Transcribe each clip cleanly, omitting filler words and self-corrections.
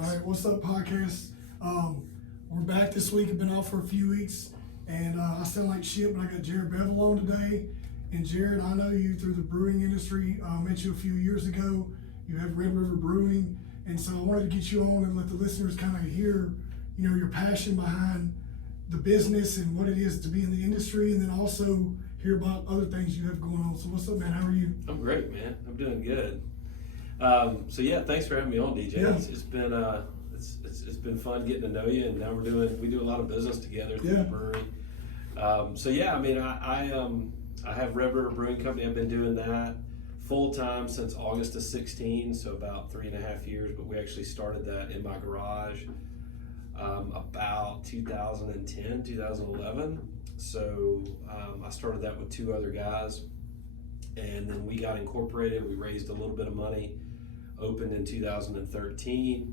All right, what's up, podcast? We're back this week. I've been out for a few weeks, and I sound like shit, but I got Jared Beville on today. And Jared, I know you through the brewing industry. Met you a few years ago. You have Red River Brewing, and so I wanted to get you on and let the listeners kind of hear, your passion behind the business and what it is to be in the industry, and then also hear about other things you have going on. So what's up, man? How are you? I'm great, man. I'm doing good. So yeah, thanks for having me on, DJ. Yeah. It's been it's been fun getting to know you, and now we do a lot of business together through the brewery. So yeah, I mean, I have Red River Brewing Company. I've been doing that full time since August of 16, so about 3.5 years. But we actually started that in my garage about 2010, 2011. So I started that with 2 other guys, and then we got incorporated. We raised a little bit of money, opened in 2013.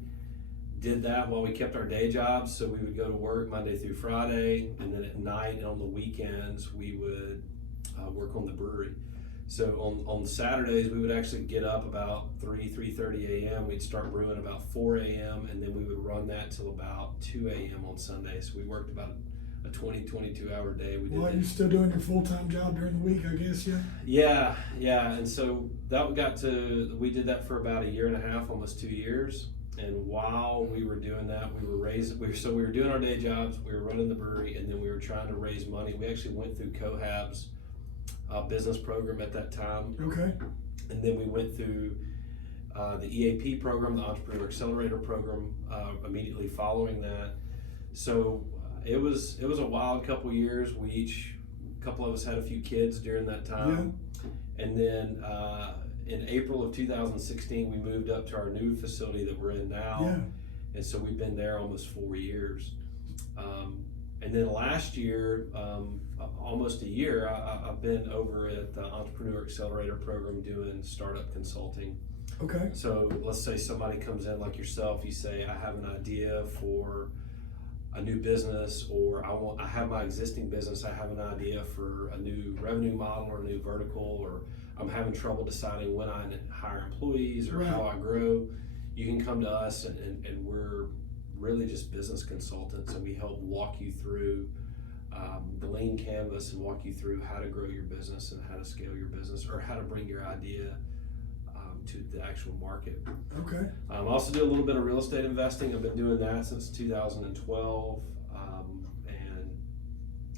Did that while we kept our day jobs, so we would go to work Monday through Friday, and then at night and on the weekends we would work on the brewery. So on Saturdays we would actually get up about 3:30 a.m. We'd start brewing about 4 a.m. and then we would run that till about 2 a.m. on Sunday. So we worked about a 22 hour day. Well, you're still doing your full-time job during the week, I guess, yeah? Yeah. And so we did that for about 1.5 years, almost 2 years. And while we were doing that, we were doing our day jobs, we were running the brewery, and then we were trying to raise money. We actually went through Cohab's business program at that time. Okay. And then we went through the EAP program, the Entrepreneur Accelerator program, immediately following that. So it was a wild couple years. A couple of us had a few kids during that time. Yeah. And then in April of 2016, we moved up to our new facility that we're in now. Yeah. And so we've been there almost 4 years. And then last year, almost a year, I've been over at the Entrepreneur Accelerator program doing startup consulting. Okay. So let's say somebody comes in like yourself, you say, I have an idea for a new business, or I have my existing business, I have an idea for a new revenue model or a new vertical, or I'm having trouble deciding when I hire employees or how I grow. You can come to us, and we're really just business consultants, and we help walk you through the lean canvas and walk you through how to grow your business and how to scale your business, or how to bring your idea to the actual market. Okay. I also do a little bit of real estate investing. I've been doing that since 2012, and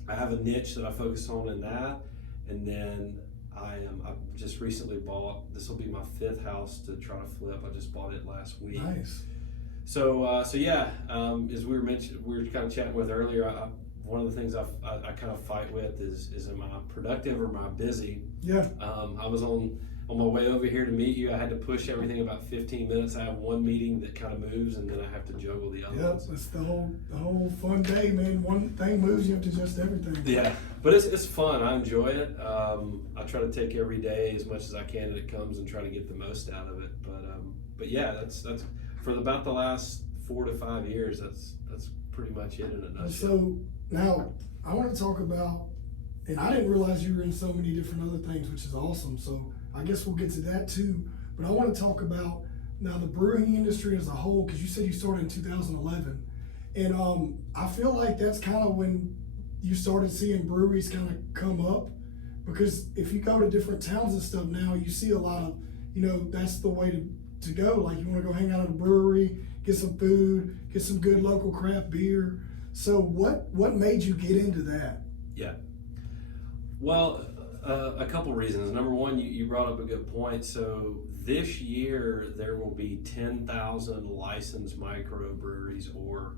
I have a niche that I focus on in that. And then I've just recently bought. This will be my 5th house to try to flip. I just bought it last week. Nice. So yeah, as we were kind of chatting with earlier. One of the things I kind of fight with is am I productive or am I busy? Yeah. I was on my way over here to meet you. I had to push everything about 15 minutes. I have one meeting that kind of moves, and then I have to juggle the other ones. Yep, it's the whole fun day, man. One thing moves, you have to adjust everything. Yeah, but it's fun. I enjoy it. I try to take every day as much as I can that it comes and try to get the most out of it. But yeah, that's for about the last 4 to 5 years. That's pretty much it in a nutshell. So now I want to talk about, and I didn't realize you were in so many different other things, which is awesome. So I guess we'll get to that too. But I want to talk about now the brewing industry as a whole, because you said you started in 2011, and I feel like that's kind of when you started seeing breweries kind of come up. Because if you go to different towns and stuff now, you see a lot of, that's the way to go. Like, you want to go hang out at a brewery, get some food, get some good local craft beer. So what made you get into that? Yeah. Well, a couple reasons. Number one, you brought up a good point. So this year there will be 10,000 licensed microbreweries or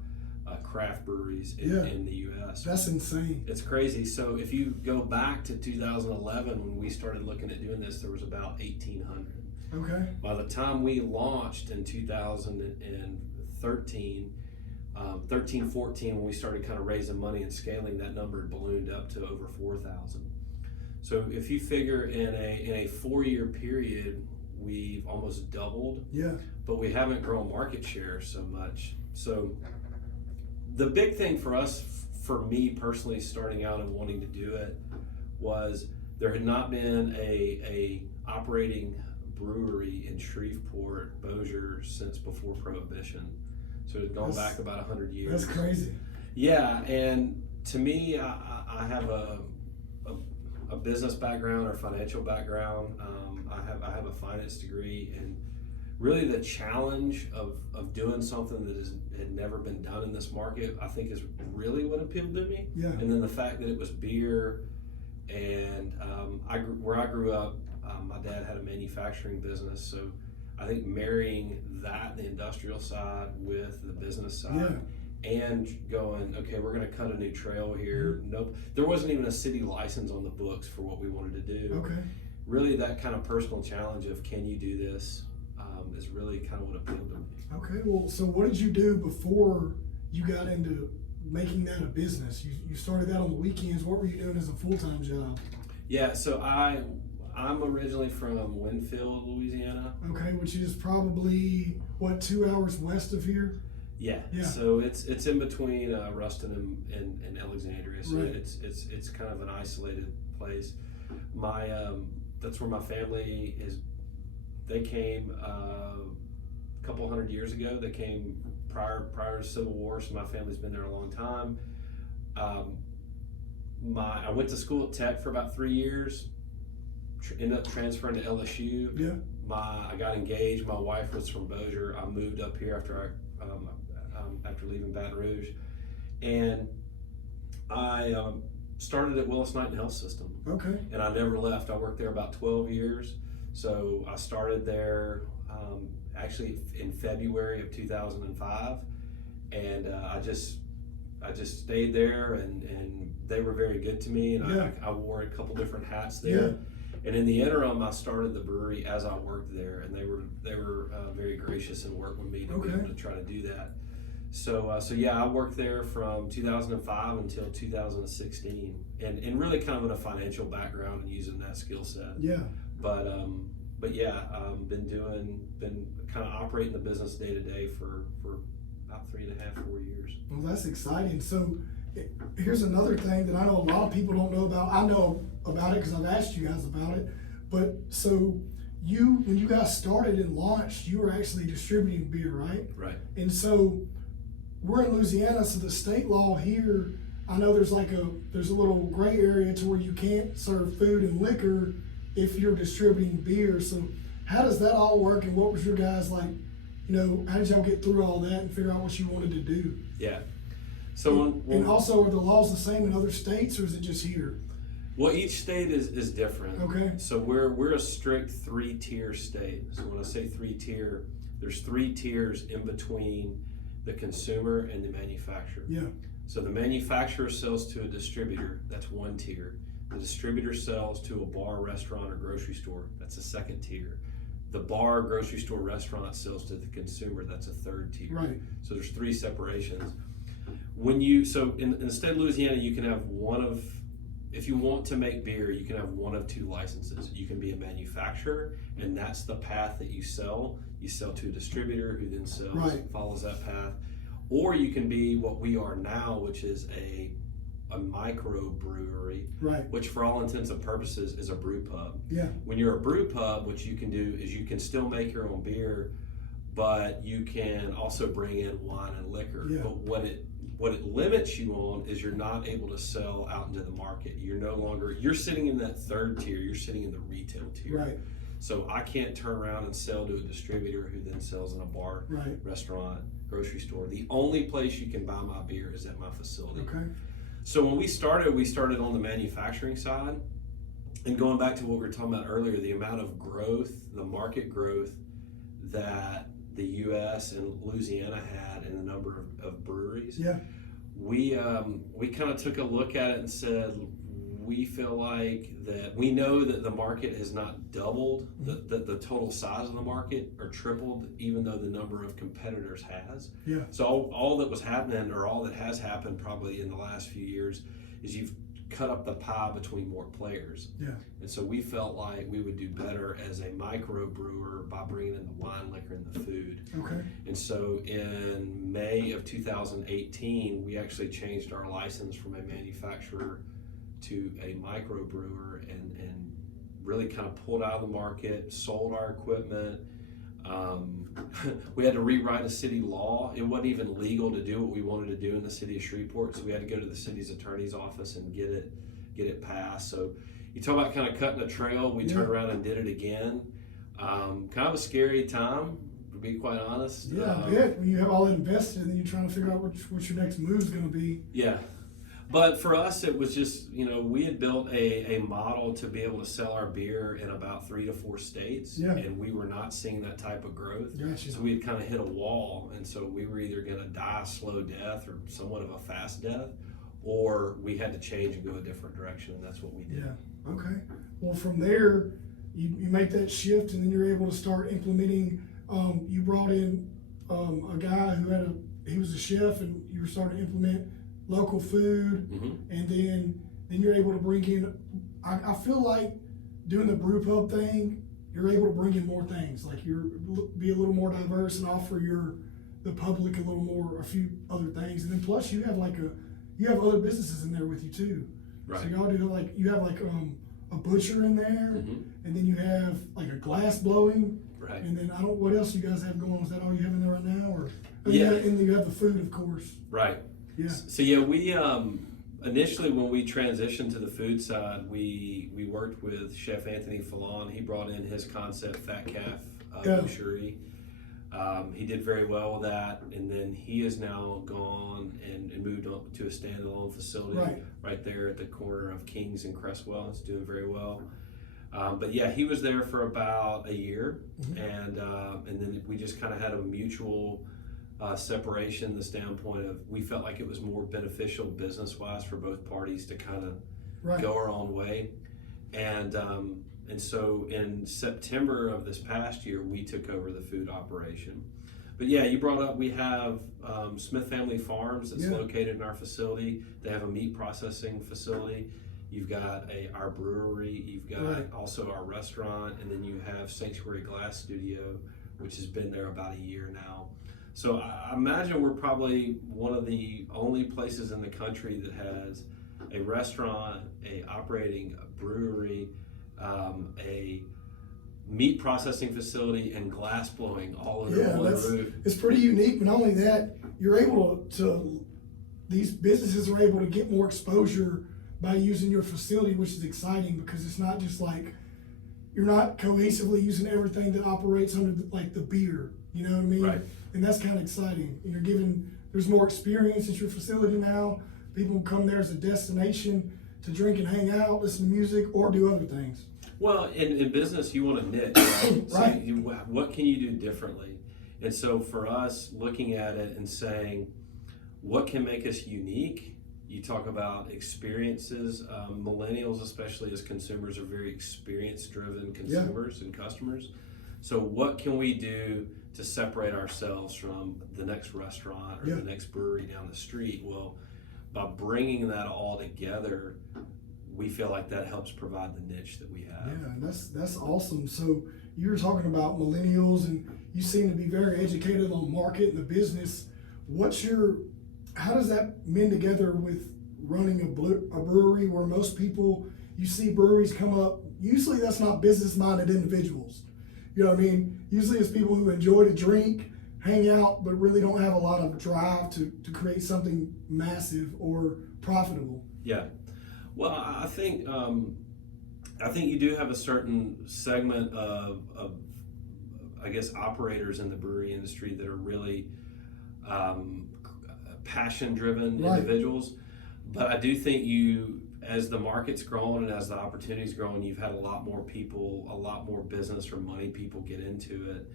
craft breweries in the U.S. That's insane. It's crazy. So if you go back to 2011 when we started looking at doing this, there was about 1,800. Okay. By the time we launched in 2013, 14, when we started kind of raising money and scaling, that number had ballooned up to over 4,000. So if you figure in a 4-year period, we've almost doubled. Yeah. But we haven't grown market share so much. So the big thing for us, for me personally, starting out and wanting to do it, was there had not been a operating brewery in Shreveport, Bossier, since before Prohibition. So it's gone back about 100 years. That's crazy. Yeah, and to me, I have a business background or financial background. I have a finance degree, and really the challenge of doing something that had never been done in this market, I think, is really what appealed to me. Yeah. And then the fact that it was beer, and where I grew up, my dad had a manufacturing business, so I think marrying that, the industrial side, with the business side, and going, okay, we're going to cut a new trail here. Nope, there wasn't even a city license on the books for what we wanted to do. Okay. Really, that kind of personal challenge of can you do this is really kind of what appealed to me. Okay, well, so what did you do before you got into making that a business? You started that on the weekends. What were you doing as a full-time job? Yeah, so I'm originally from Winfield, Louisiana. Okay, which is probably, what, 2 hours west of here? Yeah. Yeah. So it's in between Ruston and Alexandria. So Right. it's kind of an isolated place. That's where my family is. They came a couple hundred years ago. They came prior to Civil War, so my family's been there a long time. I went to school at Tech for about 3 years. Ended up transferring to LSU. Yeah. I got engaged. My wife was from Bossier. I moved up here after leaving Baton Rouge, and I started at Willis Knighton Health System. Okay. And I never left. I worked there about 12 years. So I started there actually in February of 2005, and I just stayed there, and they were very good to me, and Yeah. I wore a couple different hats there. Yeah. And in the interim, I started the brewery as I worked there, and they were very gracious and worked with me to be able to try to do that. So yeah, I worked there from 2005 until 2016, and really kind of in a financial background and using that skill set. Yeah. But yeah, been kind of operating the business day to day for about 3.5, 4 years. Well, that's exciting. So here's another thing that I know a lot of people don't know about. I know about it because I've asked you guys about it. But so when you guys started and launched, you were actually distributing beer, right? Right. And so we're in Louisiana, so the state law here, I know there's a little gray area to where you can't serve food and liquor if you're distributing beer. So how does that all work, and what was your guys like, how did y'all get through all that and figure out what you wanted to do? Yeah. So and also, are the laws the same in other states, or is it just here? Well, each state is different. Okay. So we're a strict 3-tier state. So when I say 3-tier, there's 3 tiers in between the consumer and the manufacturer. Yeah. So the manufacturer sells to a distributor, that's 1 tier. The distributor sells to a bar, restaurant, or grocery store, that's a 2nd tier. The bar, grocery store, restaurant sells to the consumer, that's a 3rd tier. Right. So there's 3 separations. In the state of Louisiana, you can have if you want to make beer, you can have one of 2 licenses. You can be a manufacturer, and that's the path that you sell. You sell to a distributor who then follows that path. Or you can be what we are now, which is a micro brewery, right, which for all intents and purposes is a brew pub. Yeah. When you're a brew pub, what you can do is you can still make your own beer, but you can also bring in wine and liquor. Yeah. But what it limits you on is you're not able to sell out into the market. You're sitting in that 3rd tier, you're sitting in the retail tier. Right. So I can't turn around and sell to a distributor who then sells in a bar, right, restaurant, grocery store. The only place you can buy my beer is at my facility. Okay. So when we started on the manufacturing side, and going back to what we were talking about earlier, the amount of growth, the market growth that the U.S. and Louisiana had in the number of breweries. Yeah. We kind of took a look at it and said, we feel like that we know that the market has not doubled, the total size of the market, or tripled, even though the number of competitors has. Yeah. So all that was happening, or all that has happened probably in the last few years, is you've cut up the pie between more players. Yeah. And so we felt like we would do better as a micro brewer by bringing in the wine, liquor, and the food. Okay. And so in May of 2018, we actually changed our license from a manufacturer to a micro brewer, and really kind of pulled out of the market, sold our equipment, We had to rewrite a city law. It wasn't even legal to do what we wanted to do in the city of Shreveport, so we had to go to the city's attorney's office and get it passed. So you talk about kind of cutting a trail. We turned around and did it again. Kind of a scary time, to be quite honest. Yeah, I bet. When you have all that invested and then you're trying to figure out what your next move is going to be. Yeah. But for us, it was just, we had built a model to be able to sell our beer in about 3 to 4 states. Yeah. And we were not seeing that type of growth. Gotcha. So we had kind of hit a wall. And so we were either going to die a slow death or somewhat of a fast death, or we had to change and go a different direction. And that's what we did. Yeah. Okay. Well, from there, you make that shift and then you're able to start implementing. You brought in a guy he was a chef, and you were starting to implement local food, and then you're able to bring in, I feel like doing the brew pub thing, you're able to bring in more things, like be a little more diverse and offer the public a few other things, and then plus you have you have other businesses in there with you too. Right. So y'all do you have a butcher in there, and then you have like a glass blowing, right, and then what else you guys have going on? Is that all you have in there right now, or yeah, and then you have the food, of course. Right. Yeah. So yeah, we initially when we transitioned to the food side, we worked with Chef Anthony Fallon. He brought in his concept Fat Calf Boucherie. He did very well with that, and then he has now gone and moved on to a standalone facility right there at the corner of Kings and Cresswell. It's doing very well. But yeah, he was there for about a year, and then we just kind of had a mutual separation, the standpoint of we felt like it was more beneficial business-wise for both parties to kind of go our own way, and so in September of this past year, we took over the food operation. But yeah, you brought up, we have Smith Family Farms that's located in our facility. They have a meat processing facility. You've got our brewery, you've got also our restaurant, and then you have Sanctuary Glass Studio, which has been there about a year now. So I imagine we're probably one of the only places in the country that has a restaurant, operating a brewery, a meat processing facility, and glass blowing all under one roof. It's pretty unique, but not only that, you're able these businesses are able to get more exposure by using your facility, which is exciting because it's not just like, you're not cohesively using everything that operates under the beer, you know what I mean? Right. And that's kind of exciting. And there's more experience at your facility now. People come there as a destination to drink and hang out, listen to music, or do other things. Well, in business, you want a niche, right? Right. So what can you do differently? And so for us, looking at it and saying, what can make us unique? You talk about experiences. Millennials, especially as consumers, are very experience-driven consumers and customers. So what can we do to separate ourselves from the next restaurant or the next brewery down the street? Well, by bringing that all together, we feel like that helps provide the niche that we have. Yeah, and that's awesome. So you were talking about millennials, and you seem to be very educated on market and the business. How does that mend together with running a brewery where most people, you see breweries come up, usually that's not business-minded individuals. You know what I mean? Usually it's people who enjoy to drink, hang out, but really don't have a lot of drive to create something massive or profitable. Yeah. Well, I think you do have a certain segment of I guess operators in the brewery industry that are really passion-driven individuals. But I do think as the market's grown and as the opportunity's grown, you've had a lot more people, a lot more business or money people get into it.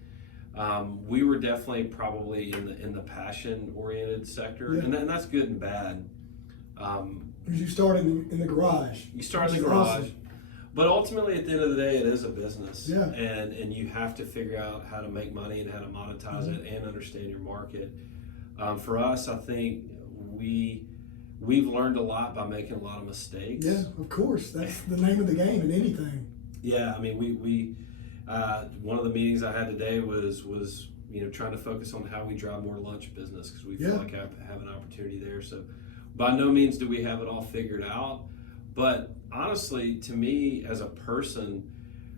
We were definitely probably in the passion-oriented sector, and that's good and bad. Because you start in the garage. You start in the garage. Awesome. But ultimately, at the end of the day, it is a business. Yeah. And you have to figure out how to make money and how to monetize it and understand your market. For us, I think we've learned a lot by making a lot of mistakes. Yeah, of course. That's the name of the game in anything. Yeah, I mean, we one of the meetings I had today was trying to focus on how we drive more lunch business, because we feel like I have an opportunity there. So by no means do we have it all figured out, but honestly, to me as a person,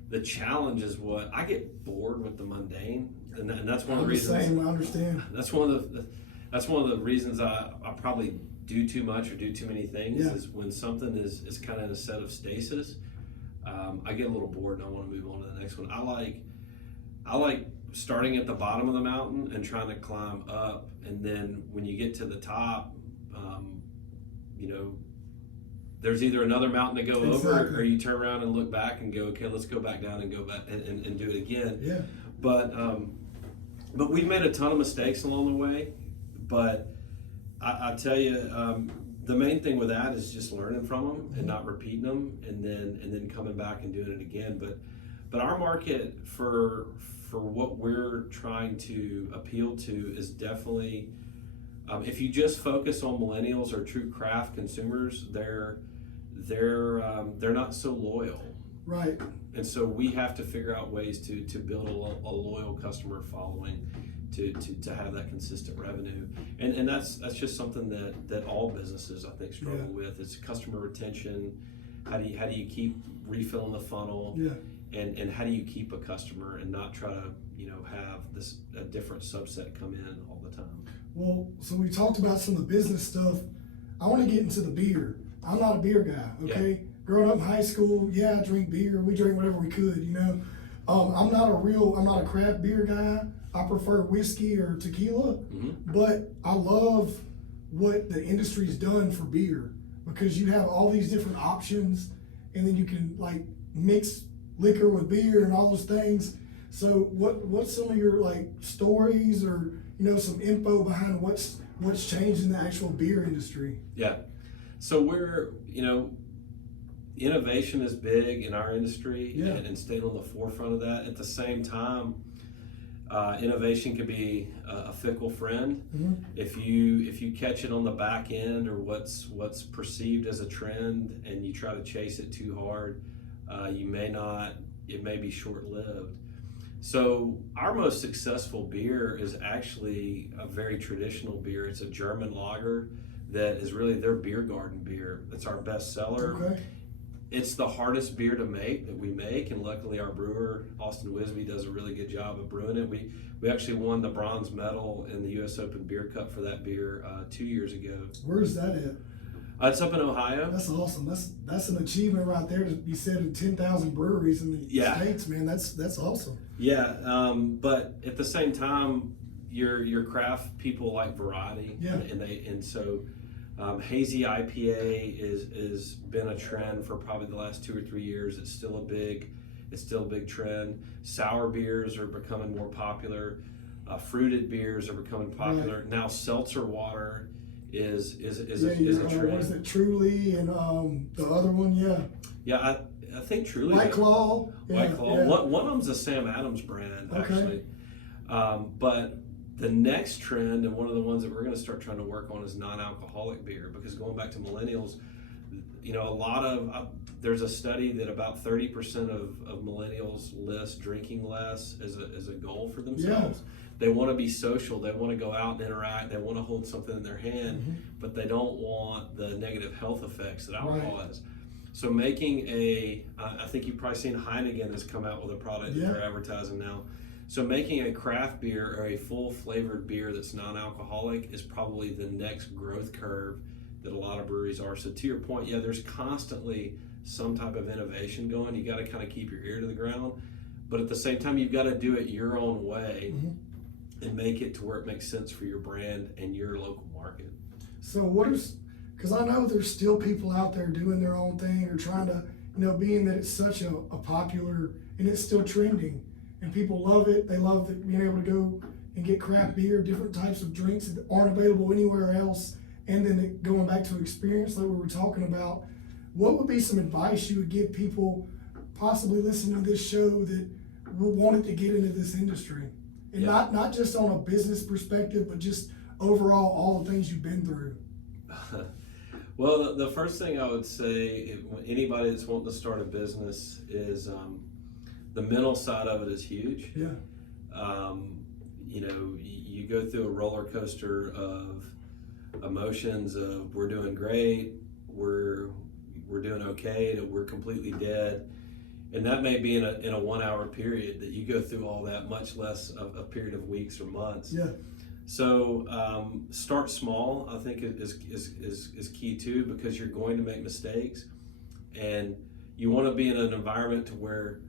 the challenge is what I get bored with the mundane. and that's one of the I'm the reasons. same, I understand. That's one of the reasons I probably do too much or do too many things. Yeah. Is when something is kind of in a set of stasis, I get a little bored and I want to move on to the next one. I like starting at the bottom of the mountain and trying to climb up, and then when you get to the top, you know, there's either another mountain to go over, or you turn around and look back and go, okay, let's go back down and go back and do it again. Yeah. But we've made a ton of mistakes along the way. But I tell you, the main thing with that is just learning from them and not repeating them, and then coming back and doing it again. But our market for what we're trying to appeal to is definitely, if you just focus on millennials or true craft consumers, they're not so loyal. Right. And so we have to figure out ways to build a loyal customer following to have that consistent revenue. And that's just something that all businesses, I think, struggle with. It's customer retention. How do you keep refilling the funnel? Yeah. And how do you keep a customer and not try to, have a different subset come in all the time? Well, so we talked about some of the business stuff. I want to get into the beer. I'm not a beer guy, okay? Yeah. Growing up in high school, I drink beer. We drink whatever we could, I'm not a craft beer guy. I prefer whiskey or tequila, but I love what the industry's done for beer, because you have all these different options, and then you can like mix liquor with beer and all those things. So what's some of your like stories or some info behind what's changed in the actual beer industry? Yeah, so we're innovation is big in our industry, and staying on the forefront of that. At the same time, innovation can be a fickle friend. If you catch it on the back end, or what's perceived as a trend, and you try to chase it too hard, it may be short-lived. So our most successful beer is actually a very traditional beer. It's a German lager that is really their beer garden beer. It's our best seller. Okay. It's the hardest beer to make that we make, and luckily our brewer, Austin Wisby, does a really good job of brewing it. We actually won the bronze medal in the U.S. Open Beer Cup for that beer 2 years ago. Where is that at? It's up in Ohio. That's awesome. That's an achievement right there to be said in 10,000 breweries in the States, man. That's awesome. Yeah, but at the same time, your craft people like variety, and so hazy IPA is been a trend for probably the last 2 or 3 years. It's still a big trend. Sour beers are becoming more popular. Fruited beers are becoming popular. Right. Now seltzer water is a trend. What is it, Truly, and the other one? Yeah, I think Truly. White Claw. White Claw. Yeah. One of them's a Sam Adams brand, actually. But the next trend, and one of the ones that we're going to start trying to work on, is non-alcoholic beer, because going back to millennials, there's a study that about 30% of millennials list drinking less as a goal for themselves. Yeah. They want to be social. They want to go out and interact. They want to hold something in their hand, but they don't want the negative health effects that alcohol has. So making I think you've probably seen Heineken has come out with a product that they're advertising now. So making a craft beer or a full flavored beer that's non-alcoholic is probably the next growth curve that a lot of breweries are. So to your point, there's constantly some type of innovation going. You got to kind of keep your ear to the ground, but at the same time, you've got to do it your own way and make it to where it makes sense for your brand and your local market. So because I know there's still people out there doing their own thing, or trying to, being that it's such a popular, and it's still trending, and people love it. They love being able to go and get craft beer, different types of drinks that aren't available anywhere else. And then going back to experience like we were talking about, what would be some advice you would give people possibly listening to this show that wanted to get into this industry? And not just on a business perspective, but just overall, all the things you've been through. Well, the first thing I would say, anybody that's wanting to start a business, is the mental side of it is huge. Yeah. You go through a roller coaster of emotions of we're doing great, we're doing okay, to we're completely dead. And that may be in a 1 hour period that you go through all that, much less a period of weeks or months. Yeah. So start small, I think is key too, because you're going to make mistakes, and you want to be in an environment to where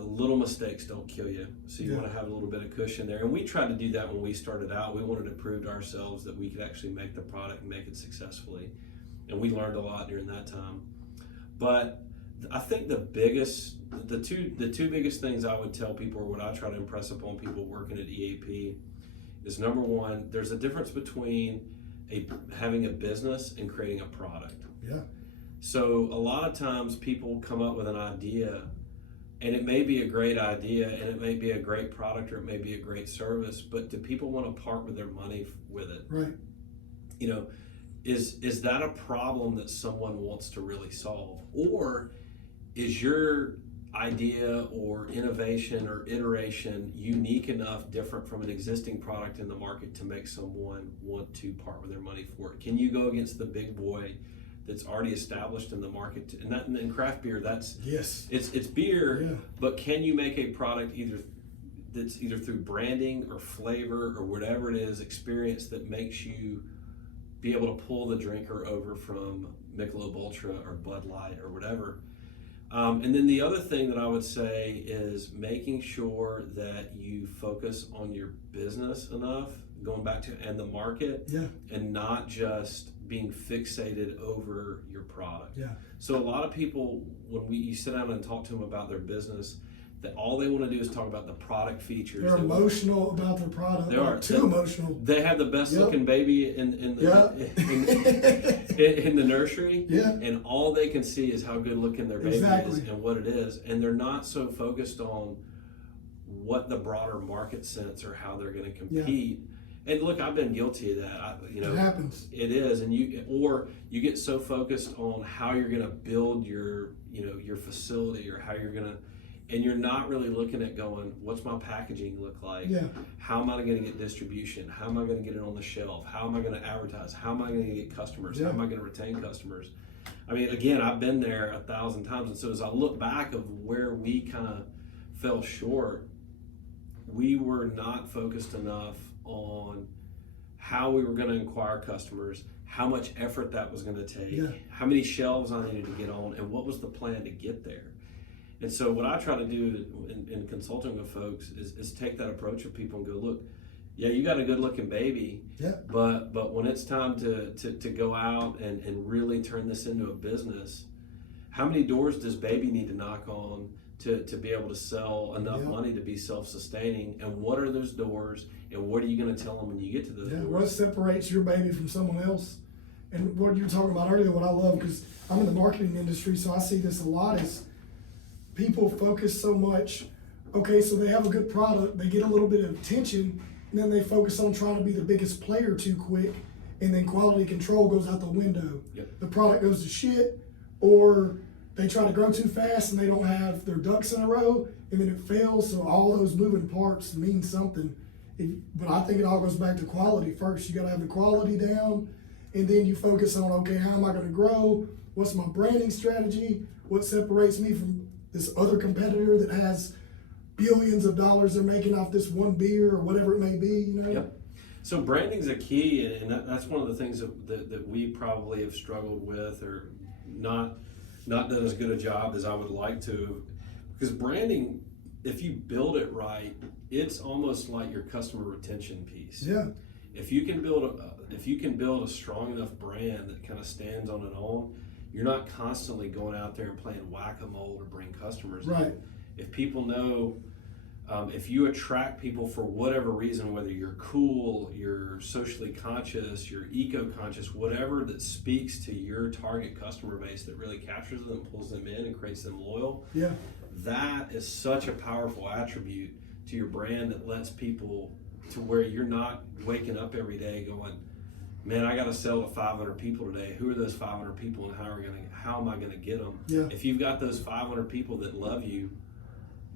little mistakes don't kill you. So you want to have a little bit of cushion there. And we tried to do that when we started out. We wanted to prove to ourselves that we could actually make the product and make it successfully. And we learned a lot during that time. But I think the two biggest things I would tell people, or what I try to impress upon people working at EAP, is number one, there's a difference between having a business and creating a product. Yeah. So a lot of times people come up with an idea, and it may be a great idea, and it may be a great product, or it may be a great service, but do people want to part with their money with it? Right. You know, is that a problem that someone wants to really solve? Or is your idea or innovation or iteration unique enough, different from an existing product in the market to make someone want to part with their money for it? Can you go against the big boy that's already established in the market? And that in craft beer, it's beer, but can you make a product that's either through branding or flavor or whatever it is, experience, that makes you be able to pull the drinker over from Michelob Ultra or Bud Light or whatever? And then the other thing that I would say is making sure that you focus on your business enough, going back to, and the market, and not just being fixated over your product. Yeah. So a lot of people, when you sit down and talk to them about their business, that all they want to do is talk about the product features. They're emotional about their product. They are too emotional. They have the best looking baby in the nursery, and all they can see is how good looking their baby is and what it is, and they're not so focused on what the broader market sense or how they're going to compete. And look, I've been guilty of that. It happens. It is, and you get so focused on how you're going to build your facility, or how you're going to. And you're not really looking at going, what's my packaging look like? Yeah. How am I going to get distribution? How am I going to get it on the shelf? How am I going to advertise? How am I going to get customers? How am I going to retain customers? I mean, again, I've been there 1,000 times. And so as I look back of where we kind of fell short, we were not focused enough on how we were going to acquire customers, how much effort that was going to take, how many shelves I needed to get on, and what was the plan to get there. And so what I try to do in consulting with folks is take that approach with people and go, look, you got a good looking baby, but when it's time to go out and really turn this into a business, how many doors does baby need to knock on to be able to sell enough money to be self-sustaining? And what are those doors, and what are you going to tell them when you get to those doors? What separates your baby from someone else? And what you were talking about earlier, what I love, because I'm in the marketing industry, so I see this a lot, is people focus so much, so they have a good product, they get a little bit of attention, and then they focus on trying to be the biggest player too quick, and then quality control goes out the window. The product goes to shit, or they try to grow too fast and they don't have their ducks in a row, and then it fails. So all those moving parts mean something. But I think it all goes back to quality first. You got to have the quality down, and then you focus on, how am I going to grow? What's my branding strategy? What separates me from this other competitor that has billions of dollars they're making off this one beer or whatever it may be, So branding's a key, and that's one of the things that we probably have struggled with, or not done as good a job as I would like to, because branding, if you build it right, it's almost like your customer retention piece. If you can build a strong enough brand that kind of stands on its own, you're not constantly going out there and playing whack-a-mole to bring customers in. If people know, if you attract people for whatever reason, whether you're cool, you're socially conscious, you're eco-conscious, whatever that speaks to your target customer base that really captures them, pulls them in, and creates them loyal, that is such a powerful attribute to your brand that lets people, to where you're not waking up every day going, man, I got to sell to 500 people today. Who are those 500 people, and how am I going to get them? If you've got those 500 people that love you,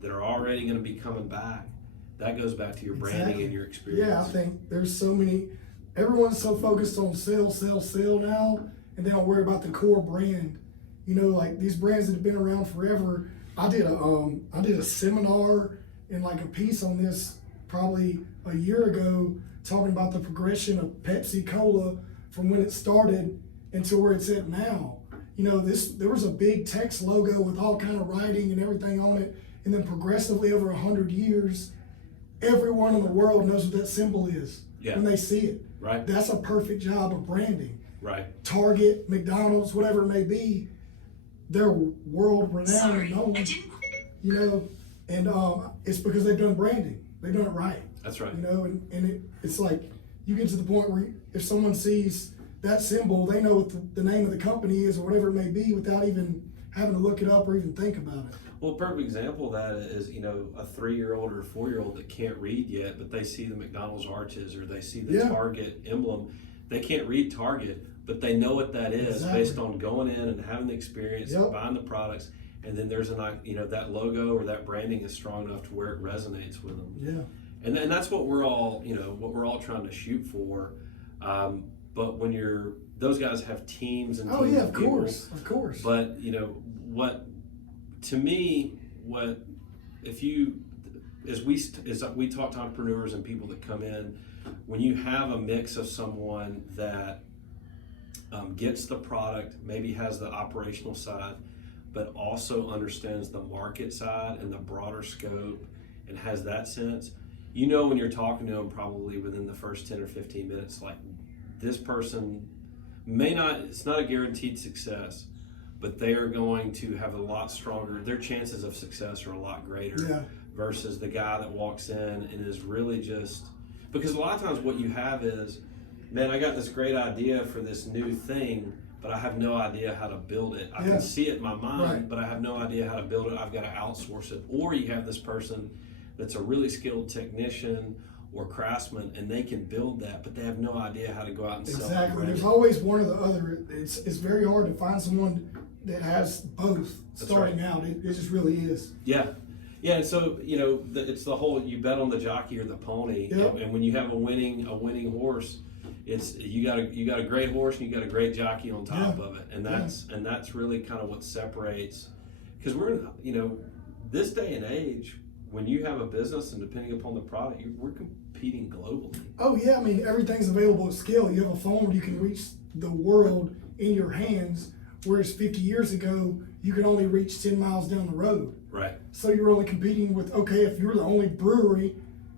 that are already going to be coming back, that goes back to your branding and your experience. I think there's so many, everyone's so focused on sell now, and they don't worry about the core brand. Like these brands that have been around forever, I did a seminar and like a piece on this probably a year ago, talking about the progression of Pepsi Cola from when it started until where it's at now. You know, there was a big text logo with all kind of writing and everything on it, and then progressively over 100 years, everyone in the world knows what that symbol is when they see it. Right. That's a perfect job of branding. Right. Target, McDonald's, whatever it may be, they're world renowned and known. You know, and it's because they've done branding. They've done it right. That's right. You know, and it's like you get to the point where if someone sees that symbol, they know what the name of the company is or whatever it may be without even having to look it up or even think about it. Well, a perfect example of that is, you know, a 3-year-old or a 4-year-old that can't read yet, but they see the McDonald's arches or they see the Target emblem. They can't read Target, but they know what that is based on going in and having the experience, buying the products, and then there's that logo or that branding is strong enough to where it resonates with them. Yeah. And that's what we're all trying to shoot for. But when those guys have teams and teams of course. But you know what? To me, as we talk to entrepreneurs and people that come in, when you have a mix of someone that gets the product, maybe has the operational side, but also understands the market side and the broader scope and has that sense, you know, when you're talking to them probably within the first 10 or 15 minutes, like this person it's not a guaranteed success, but they are going to have a lot stronger, their chances of success are a lot greater versus the guy that walks in and is really just, because a lot of times what you have is, man, I got this great idea for this new thing, but I have no idea how to build it. I can see it in my mind, but I have no idea how to build it. I've got to outsource it. Or you have this person that's a really skilled technician or craftsman, and they can build that, but they have no idea how to go out and sell it. Exactly. There's always one or the other. It's very hard to find someone that has both starting out. It just really is. Yeah. Yeah, and so, you know, it's the whole, you bet on the jockey or the pony, and when you have a winning horse, it's you got a great horse and you got a great jockey on top of it, and that's really kind of what separates, because we're in, you know, this day and age, when you have a business and depending upon the product, we're competing globally. Oh yeah, I mean everything's available at scale. You have a phone where you can reach the world in your hands, whereas 50 years ago you could only reach 10 miles down the road. Right. So you're only competing with, okay, if you're the only brewery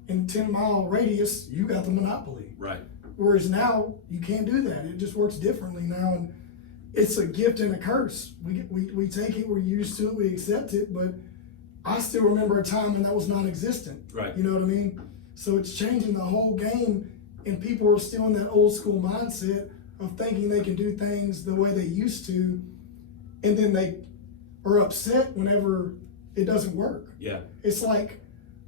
in 10-mile radius, you got the monopoly. Right. Whereas now you can't do that. It just works differently now, and it's a gift and a curse. We take it, we're used to it, we accept it, but I still remember a time when that was non-existent. Right. You know what I mean? So it's changing the whole game, and people are still in that old school mindset of thinking they can do things the way they used to, and then they are upset whenever it doesn't work. Yeah. It's like,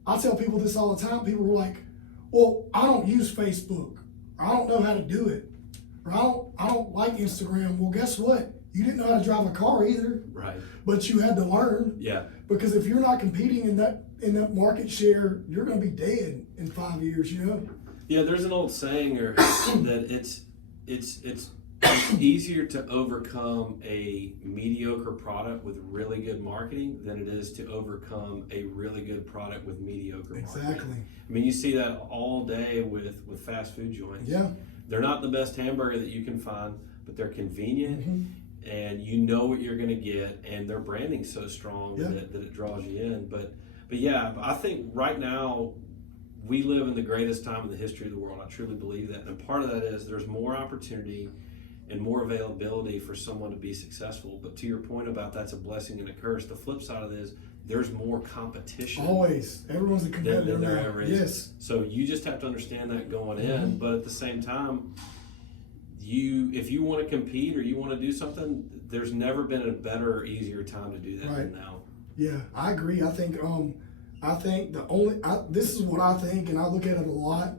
I tell people this all the time. People are like, well, I don't use Facebook, or I don't know how to do it, or I don't like Instagram. Well, guess what? You didn't know how to drive a car either. Right. But you had to learn. Yeah. Because if you're not competing in that market share, you're going to be dead in 5 years, you know? Yeah, there's an old saying that it's easier to overcome a mediocre product with really good marketing than it is to overcome a really good product with mediocre marketing. Exactly. I mean, you see that all day with fast food joints. Yeah. They're not the best hamburger that you can find, but they're convenient, and you know what you're going to get, and their branding's so strong that it draws you in. But yeah, I think right now we live in the greatest time in the history of the world. I truly believe that, and part of that is there's more opportunity and more availability for someone to be successful. But to your point about that's a blessing and a curse, the flip side of it is there's more competition. Always. Everyone's a competitor than there now. ever is. Yes. So you just have to understand that going in, but at the same time, if you want to compete or you want to do something, there's never been a better or easier time to do that than now. Yeah, I agree. I think this is what I think, and I look at it a lot.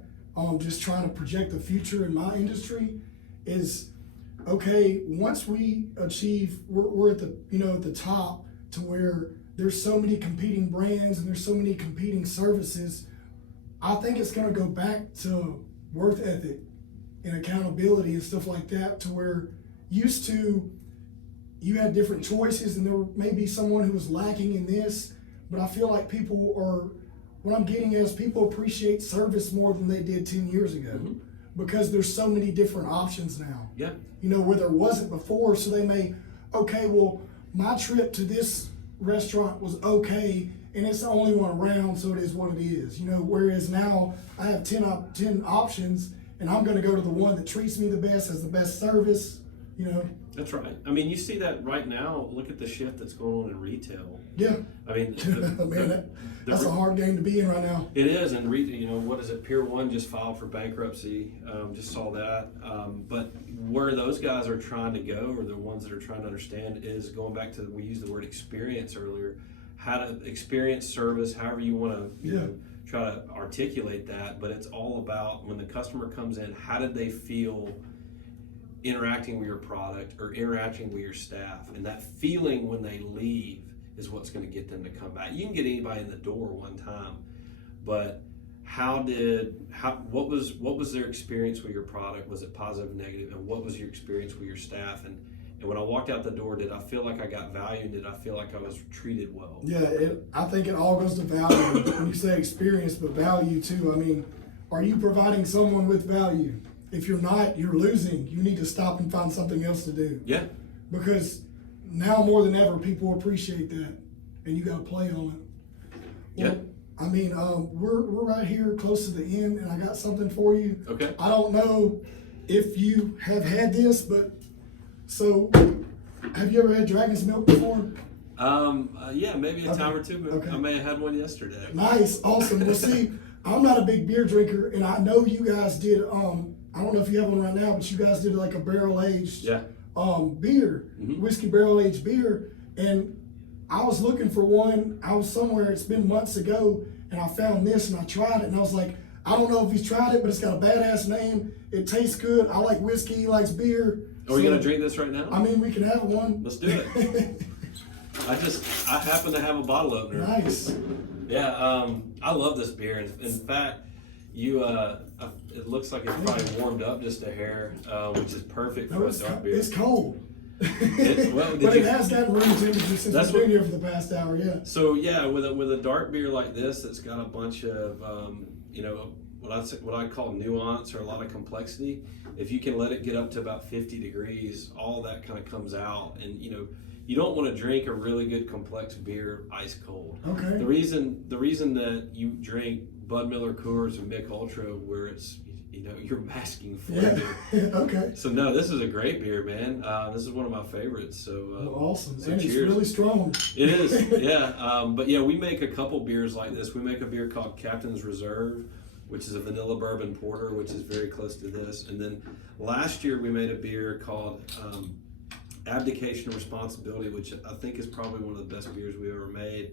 Just trying to project the future in my industry is, okay, once we achieve, we're at the top to where there's so many competing brands and there's so many competing services. I think it's going to go back to worth ethic and accountability and stuff like that, to where used to you had different choices, and there may be someone who was lacking in this, but I feel like what I'm getting is people appreciate service more than they did 10 years ago because there's so many different options now. Yeah. You know, where there wasn't before, so they may, okay, well, my trip to this restaurant was okay, and it's the only one around, so it is what it is. You know, whereas now I have 10 options, and I'm going to go to the one that treats me the best, has the best service, you know. That's right. I mean, you see that right now. Look at the shift that's going on in retail. Yeah. I mean, man, that's a hard game to be in right now. It is, and you know, what is it? Pier 1 just filed for bankruptcy. Just saw that. But where those guys are trying to go, or the ones that are trying to understand, is going back to we used the word experience earlier. How to experience service, however you want to, you know, try to articulate that. But it's all about when the customer comes in, how did they feel interacting with your product or interacting with your staff, and that feeling when they leave is what's going to get them to come back. You can get anybody in the door one time, but what was their experience with your product? Was it positive, negative, and what was your experience with your staff? And when I walked out the door, did I feel like I got value? Did I feel like I was treated well? Yeah, I think it all goes to value. When you say experience, but value too. I mean, are you providing someone with value? If you're not, you're losing. You need to stop and find something else to do. Yeah. Because now more than ever, people appreciate that, and you got to play on it. Well, yeah. I mean, we're right here close to the end, and I got something for you. Okay. I don't know if you have had this, but so have you ever had Dragon's Milk before? Yeah, maybe a time or two. Okay. I may have had one yesterday. Nice, awesome. Well, see, I'm not a big beer drinker, and I know you guys did. I don't know if you have one right now, but you guys did like a barrel-aged beer, whiskey barrel-aged beer. And I was looking for one. I was somewhere, it's been months ago, and I found this, and I tried it, and I was like, I don't know if he's tried it, but it's got a badass name. It tastes good. I like whiskey, he likes beer. Are we going to drink this right now? I mean, we can have one. Let's do it. I happen to have a bottle opener. Nice. Yeah, I love this beer. In fact, it looks like it's probably warmed up just a hair, which is perfect for a dark beer. It's cold. But it has gotten room temperature since we've been here for the past hour, yeah. So yeah, with a dark beer like this, that's got a bunch of what I call nuance or a lot of complexity. If you can let it get up to about 50 degrees, all that kind of comes out, and you don't want to drink a really good complex beer ice cold. Okay. The reason that you drink Bud Miller Coors and Mick Ultra, where it's you're masking flavor. Yeah. Okay. So no, this is a great beer, man. This is one of my favorites. So awesome. So and cheers. It's really strong. It is, yeah. But yeah, we make a couple beers like this. We make a beer called Captain's Reserve, which is a vanilla bourbon porter, which is very close to this. And then last year we made a beer called Abdication of Responsibility, which I think is probably one of the best beers we ever made.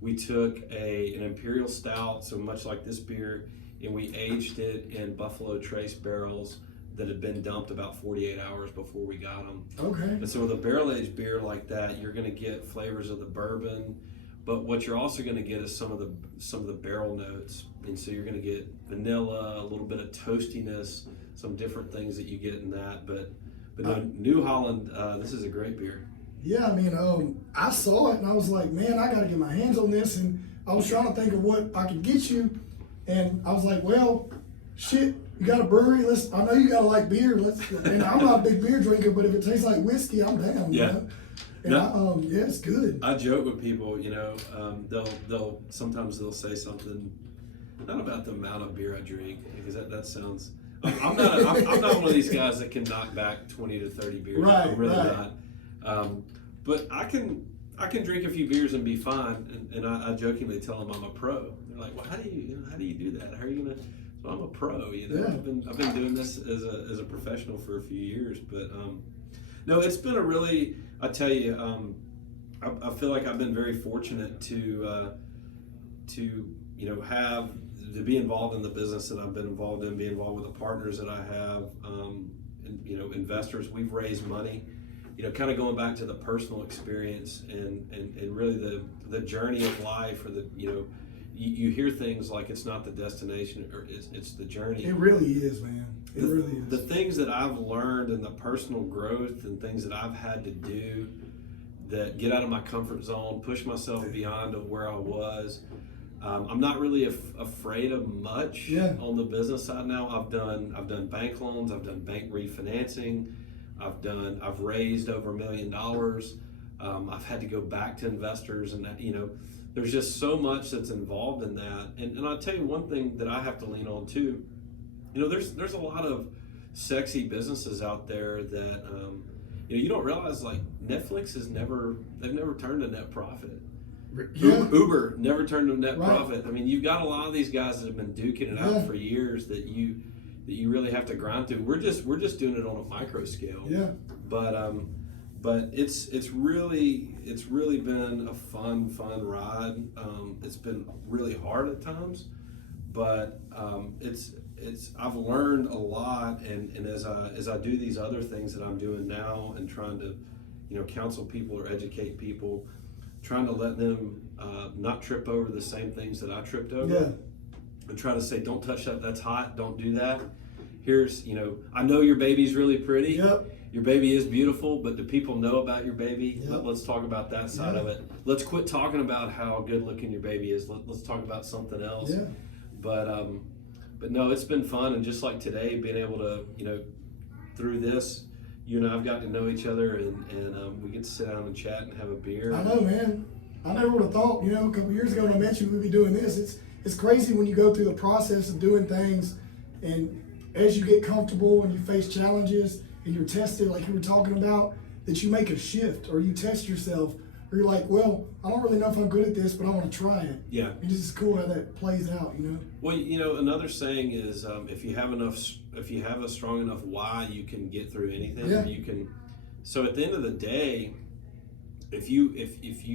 We took an imperial stout, so much like this beer, and we aged it in Buffalo Trace barrels that had been dumped about 48 hours before we got them. Okay. And so with a barrel-aged beer like that, you're going to get flavors of the bourbon, but what you're also going to get is some of the barrel notes. And so you're going to get vanilla, a little bit of toastiness, some different things that you get in that. But no, New Holland, this is a great beer. Yeah, I mean, I saw it and I was like, man, I got to get my hands on this. And I was trying to think of what I could get you. And I was like, well, shit, you got a brewery? I know you gotta like beer. And I'm not a big beer drinker, but if it tastes like whiskey, I'm down. Yeah. You know? And yeah, it's good. I joke with people, they'll sometimes say something, not about the amount of beer I drink, because that sounds. I'm not one of these guys that can knock back 20 to 30 beers. Right, I'm really right. not. But I can drink a few beers and be fine. And I jokingly tell them I'm a pro. They're like, well, how do you do that? How are you gonna? So I'm a pro. Yeah. I've been doing this as a professional for a few years. But no, it's been a really. I tell you, I feel like I've been very fortunate to be involved in the business that I've been involved in, be involved with the partners that I have, and investors. We've raised money, kind of going back to the personal experience and really the journey of life, or you hear things like it's not the destination, or it's the journey. It really is, man. It really is. The things that I've learned and the personal growth and things that I've had to do that get out of my comfort zone, push myself beyond of where I was. I'm not really afraid of much on the business side now. I've done bank loans, I've done bank refinancing, I've raised over $1 million. I've had to go back to investors, and that, there's just so much that's involved in that. And I'll tell you one thing that I have to lean on too. There's a lot of sexy businesses out there that you don't realize, like Netflix they've never turned a net profit. Yeah. Uber never turned a net profit. I mean, you've got a lot of these guys that have been duking it out for years that you really have to grind through. We're just doing it on a micro scale. Yeah. But it's really been a fun ride. It's been really hard at times, but I've learned a lot, and as I do these other things that I'm doing now and trying to counsel people or educate people, trying to let them not trip over the same things that I tripped over, and try to say, don't touch that, that's hot, don't do that. Here's, I know your baby's really pretty. Yep. Your baby is beautiful, but do people know about your baby? Yep. Let's talk about that side of it. Let's quit talking about how good looking your baby is. Let's talk about something else. Yeah. But no, it's been fun, and just like today, being able to, through this, you and I've got to know each other, and we get to sit down and chat and have a beer. I know, man. I never would have thought, a couple years ago when I met you, we'd be doing this. It's crazy when you go through the process of doing things, and as you get comfortable and you face challenges and you're tested, like you were talking about, that you make a shift or you test yourself, or you're like, well, I don't really know if I'm good at this, but I want to try it. Yeah. It's just cool how that plays out, Well, another saying is, if you have a strong enough why, you can get through anything. Yeah. You can. So at the end of the day, if you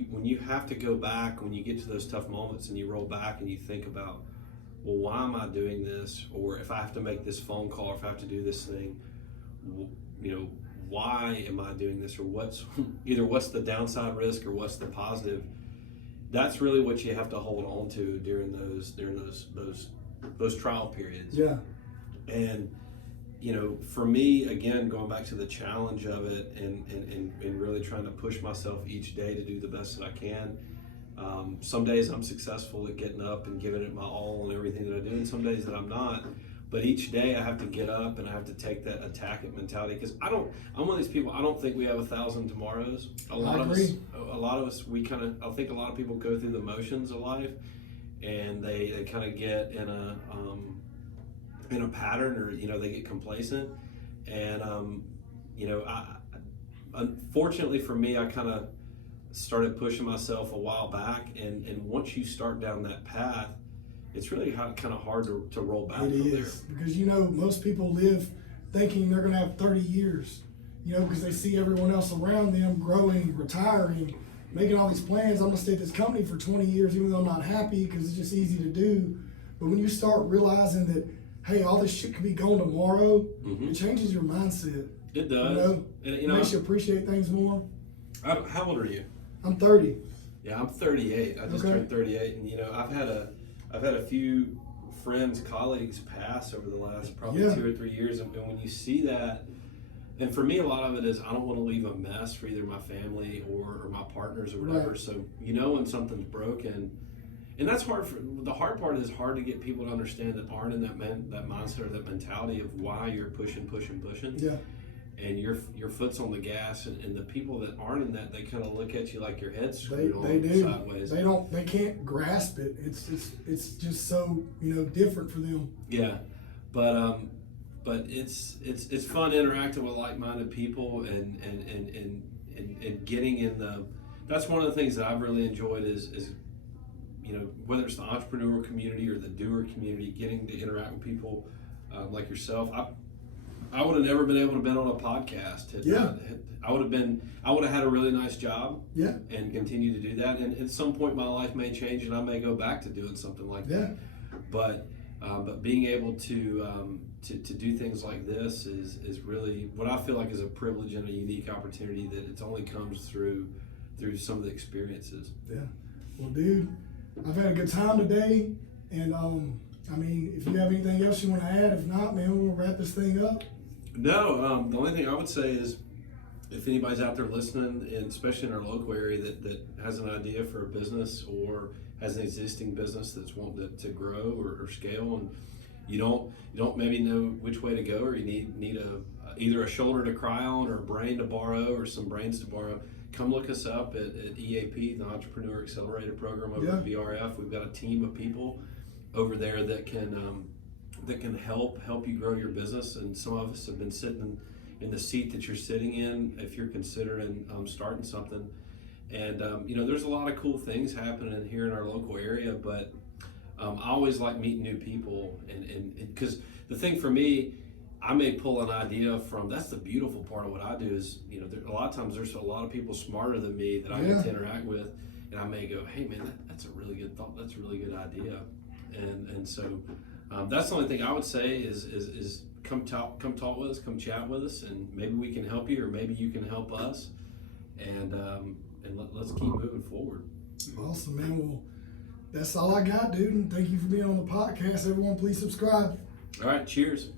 when you have to go back, when you get to those tough moments and you roll back and you think about, well, why am I doing this? Or if I have to make this phone call, or if I have to do this thing, why am I doing this? Or what's the downside risk or what's the positive? That's really what you have to hold on to during those trial periods. Yeah. And for me, again, going back to the challenge of it and really trying to push myself each day to do the best that I can. Some days I'm successful at getting up and giving it my all and everything that I do, and some days that I'm not. But each day I have to get up and I have to take that attack it mentality, because I'm one of these people, I don't think we have 1,000 tomorrows. A lot of us, I think a lot of people go through the motions of life, and they kind of get in a pattern, or they get complacent. And unfortunately for me, I kind of started pushing myself a while back, and once you start down that path, it's really kind of hard to roll back from there. Because most people live thinking they're going to have 30 years, because they see everyone else around them growing, retiring, making all these plans. I'm going to stay at this company for 20 years even though I'm not happy, because it's just easy to do. But when you start realizing that, hey, all this shit could be gone tomorrow, it changes your mindset. It does. It makes you appreciate things more. How old are you? I'm 30. Yeah, I'm 38. I just turned 38, and I've had a few friends, colleagues pass over the last probably 2 or 3 years, and when you see that, and for me, a lot of it is I don't want to leave a mess for either my family or my partners or whatever. Right. So when something's broken, and that's hard. The hard part is hard to get people to understand that aren't in that mindset or that mentality of why you're pushing. Yeah. And your foot's on the gas, and the people that aren't in that, they kind of look at you like your head's screwed sideways. They can't grasp it. It's just so different for them. Yeah, but it's fun interacting with like-minded people and getting in the. That's one of the things that I've really enjoyed is whether it's the entrepreneurial community or the doer community, getting to interact with people like yourself. I would have never been able to been on a podcast. I would have had a really nice job. Yeah. And continue to do that. And at some point, my life may change, and I may go back to doing something like that. But being able to do things like this is really what I feel like is a privilege and a unique opportunity that it only comes through some of the experiences. Yeah. Well, dude, I've had a good time today, and I mean, if you have anything else you want to add, if not, man, we'll wrap this thing up. No, the only thing I would say is, if anybody's out there listening, and especially in our local area that has an idea for a business or has an existing business that's wanting to grow or scale, and you don't maybe know which way to go, or you need either a shoulder to cry on or a brain to borrow or some brains to borrow, come look us up at EAP, the Entrepreneur Accelerator Program over at VRF. We've got a team of people over there that can help you grow your business, and some of us have been sitting in the seat that you're sitting in if you're considering starting something. And there's a lot of cool things happening here in our local area, but I always like meeting new people, and because the thing for me, I may pull an idea from, that's the beautiful part of what I do is, a lot of times there's a lot of people smarter than me that I get to interact with, and I may go, hey man, that's a really good thought, that's a really good idea. And so that's the only thing I would say is come talk with us, come chat with us, and maybe we can help you, or maybe you can help us, and let's keep moving forward. Awesome, man. Well, that's all I got, dude, and thank you for being on the podcast. Everyone, please subscribe. All right, cheers.